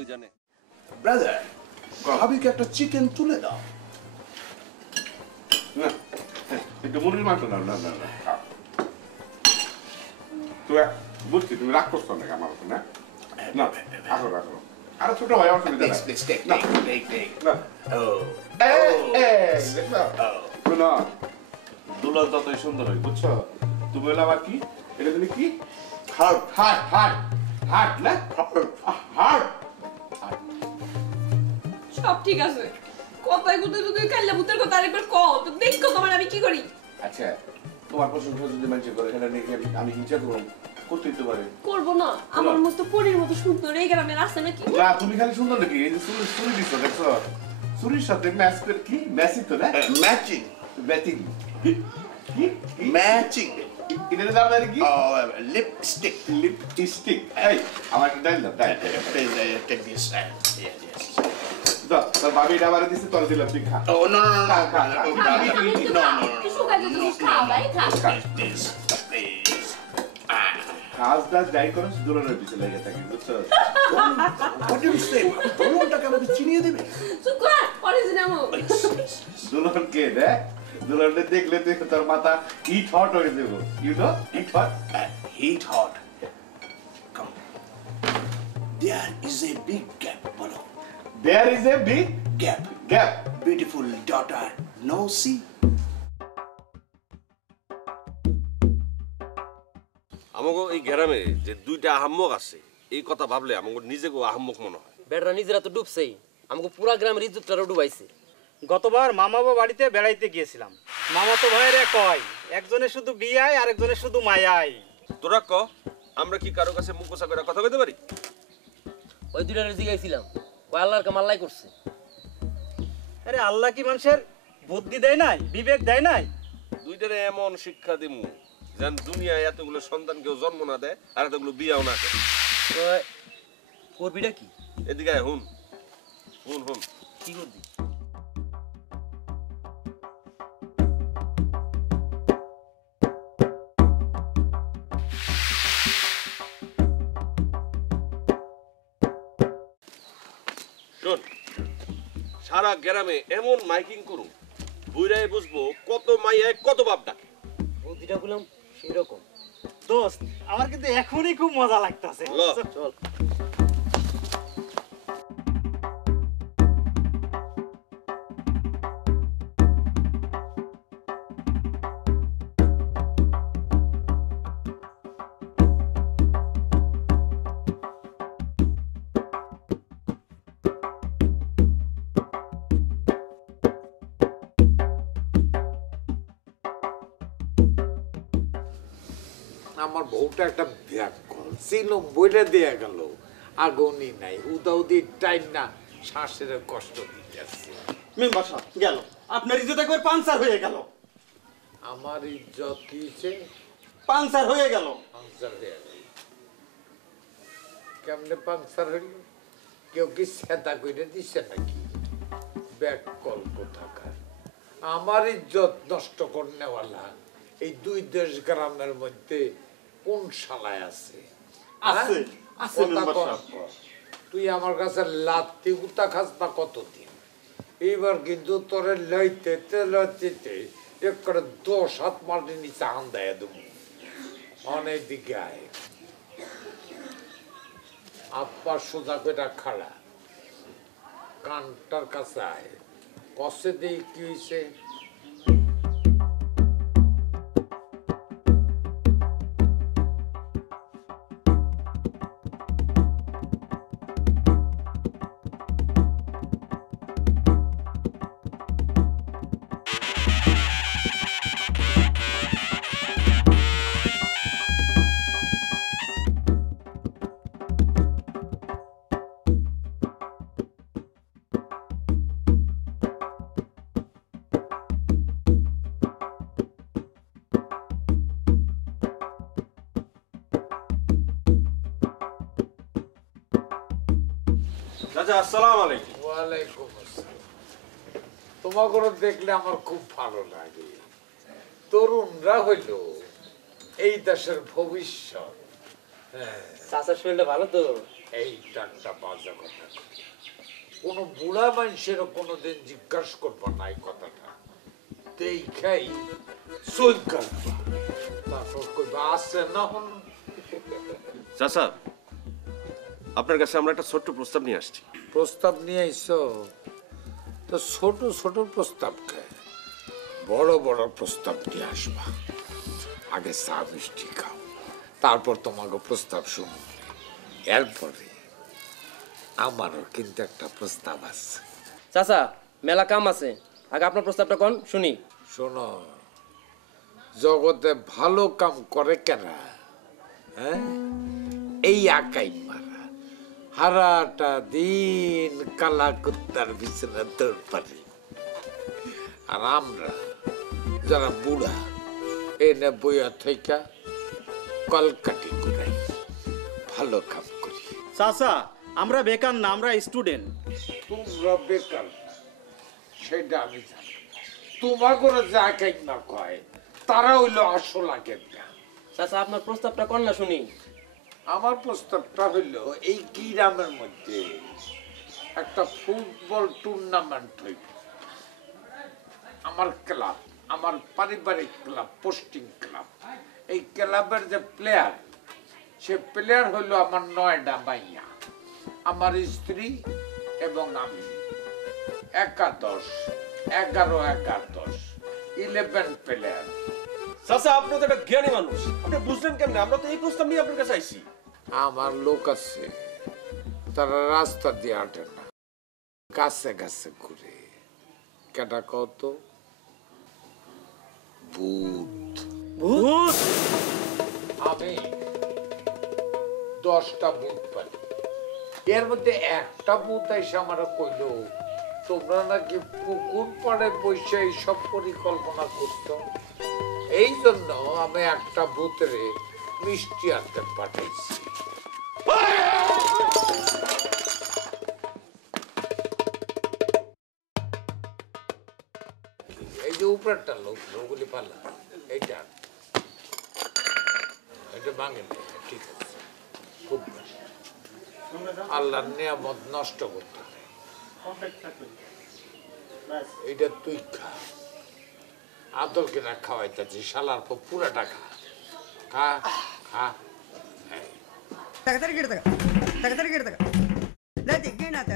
কই জানে। ব্রাদার, ভাবিকে একটা চিকেন তুলে দাও। না একটু মুরগির মাংস না না না না তুই বুঝছি তুমি রাগ করছো না আমার না না আসো আসো আরো ছোট হয় অসুবিধা না দুলাল যতই সুন্দর হয় বুঝছো তুমি হলো আবার কি এটা তুমি কি হার্ট হার্ট হার্ট হার্ট না হার্ট সব ঠিক আছে কথাই কথা যদি কাল্লা ভূতের কথা আরেকবার কও তো দেখো তোমার আমি কি করি। আচ্ছা তোমার প্রশংসা যদি মানুষ করে সেটা নিয়ে আমি হিংসা করব করতেই তো পারে করবো না আমার মতো পরীর মতো সুন্দর এই গ্রামের আছে নাকি? না তুমি খালি সুন্দর নাকি এই যে চুরি দিচ্ছ দেখছো চুরির সাথে ম্যাচ করে কি ম্যাচিং তো না ম্যাচিং ব্যাটিং কি ম্যাচিং এটার নাম আর কি লিপস্টিক লিপস্টিক এই আমার একটা ডাইল দাও ডাইল টেক দিস দাও তোর বাবি এটা আবার দিছে তোর দিলাম তুই খা ও নো নো নো কিছু কাজে তুমি খাও ভাই খা দিস প্লিজ খাস দাস যাই করো দূরের পিছে লেগে থাকি বুঝছো হোয়াট ইউ সে বলুনটাকে আমাকে চিনিয়ে দেবে সুকুর অরিজিনাল দুলন কে দেখ দুলনকে দেখলে তুই তোর মাথা হিট হট হয়ে দেবো you know hit hot hit hot come there is a big gap বলো there is a big gap gap beautiful daughter no see আমাকে এই গ্রামে যে দুইটা আহাম্মক আছে এই কথা ভাবলে আমাকে নিজেকেও আহাম্মক মনে হয়। বেড়রা নিজেরা তো ডুবছেই আমাকে পুরা গ্রামের ইজ্জতটারও ডুবাইছে। গতবার মামাবো বাড়িতে বেড়াইতে গিয়েছিলাম মামা তো ভাইরে কয় একজনের শুধু বিয়াই আরেকজনের শুধু মায়াই। তোরা ক আমরা কি কারো কাছে মুখ গোসা করে কথা কইতে পারি? ওই দুইটারে জিগাইছিলাম কয় আল্লাহর কামাল্লাই করছে। আরে আল্লাহ কি মানুষের বুদ্ধি দেয় নাই বিবেক দেয় নাই? দুইটারে এমন শিক্ষা দিমু যেন দুনিয়ায় এতগুলো সন্তান কেউ জন্ম না দেয় আর এতগুলো বিয়াও না করে। করবিটা কি? এদিকে আয়, হুন হুন হুন কি করবি? শোন, সারা গ্রামে এমন মাইকিং করুন বুইরাই বুঝবো কত মাইয়ায় কত বাপ ডাকে। বুদ্ধিটা বললাম সেরকম। দোস্ত আমার কিন্তু এখনই খুব মজা লাগতেছে। ল চল আমার বউটা একটা ব্যাগ ছিল বইটা দেয়া গেল আগুনই নাই উদাউদি টাইম না শ্বাসের কষ্ট দিতেছে মেম্বার সাহেব গেল আপনার ইজ্জত একবার পাঞ্চার হয়ে গেল। আমার ইজ্জত কিছে পাঞ্চার হয়ে গেল। পাংচার হয়ে গেল কেমনে পাংচার হইল কেউ কি সেটা করে দিছে নাকি ব্যাগ কল কোথাকার আমার ইজ্জত নষ্ট করে নেওয়ালা এই দুই দেশ গ্রামের মধ্যে কোন শালায় আছে আছে আছে মেম্বার সাহেব। তুই আমার কাছে লাত্তি উতা খাস না কতদিন এইবার কিন্তু তোরে লইতে লইতে একবারে 10 মাটির নিচে হান দেয় দেবো অনেক দিকে আয় আপা সোজা করে খাড়া কানটার কাছে আয় কষে দিয়ে কি হয়েছে চাচা আসসালামু আলাইকুম। ওয়ালাইকুম আসসালাম তোমাকে দেখলে আমার খুব ভালো লাগে তরুণরা হইল এই দেশের ভবিষ্যৎ চাচার শরীরটা ভালো তো? এইটা একটা বাজে কথা। কোনো বুড়া মানুষেরও কোনোদিন জিজ্ঞাসা করবো না এই কথাটা, দেখাই সই করবা, তারপর কইবা আছে না হন। চাচা, আপনার কাছে আমরা একটা ছোট্ট প্রস্তাব নিয়ে আসছি। প্রস্তাব নিয়ে আইছো তো ছোট ছোট প্রস্তাব খায়, বড় বড় প্রস্তাব নিয়ে আসবা। আগে চা মিষ্টি খাও, তারপর তোমাকে প্রস্তাব শুনবো। এরপরে আমারও কিন্তু একটা প্রস্তাব আছে। চাচা মেলা কাম আছে, আগে আপনার প্রস্তাবটা কোন শুনি। শোনো, জগতে ভালো কাম করে কেনা, হ্যাঁ, এই আকাই মারা হারাটা দিন কালা কুত্তার বিছানা দৌড় পারে। আর আমরা যারা বুড়া এনে বইয়া থেকে কলকাটি ঘুরাই, ভালো কাম করি। চাচা আমরা বেকার না, আমরা স্টুডেন্ট। তোমরা বেকার না, সেটা আমি জানি। তোমার করে যা কাইমা কয় তারা হইলো আসল আগের না। চাচা আপনার প্রস্তাবটা কোন না শুনি। আমার প্রস্তাবটা হইলো এই গ্রামের মধ্যে একটা ফুটবল টুর্নামেন্ট হইব। আমার ক্লাব, আমার পারিবারিক ক্লাব, পোস্টিং ক্লাব, এই ক্লাবের যে প্লেয়ার, সে প্লেয়ার হইলো আমার 9টা মাইয়া, আমার স্ত্রী এবং আমি। 11 11 প্লেয়ার। চাচা, আপনি তো একটা জ্ঞানী মানুষ, আপনি বুঝলেন কেমনে? আমরা তো এই প্রস্তাব নিয়ে আপনার কাছে আইছি। আমার লোক আছে, তারা রাস্তা দিয়ে হাঁটে না, গাছে গাছে ঘুরে। কেটা কত ভূত। ভূত? আমি 10টা ভূত পাই, এর মধ্যে একটা ভূত এসে আমার কইল তোমরা নাকি পুকুর পাড়ে বসে এইসব পরিকল্পনা করতো। এই জন্য আমি একটা ভূতের মিষ্টি আনতে পাঠাইছি। এই যে উপরেরটা লোক, ওগুলি পালা, এইটা এটা ভাঙেন, ঠিক আছে, খুব ভালো। আল্লাহর নিয়ামত নষ্ট করতে নেই। এইটা তুই খা, আদর কিনা খাওয়াইতেছি, শালার পর পুরাটা খা, খা খা। ತಗತರಿ ಗಿಡದಾಗ ತಗತರಿ ಗಿಡದಾಗ ದತಿ ಗಿಣತ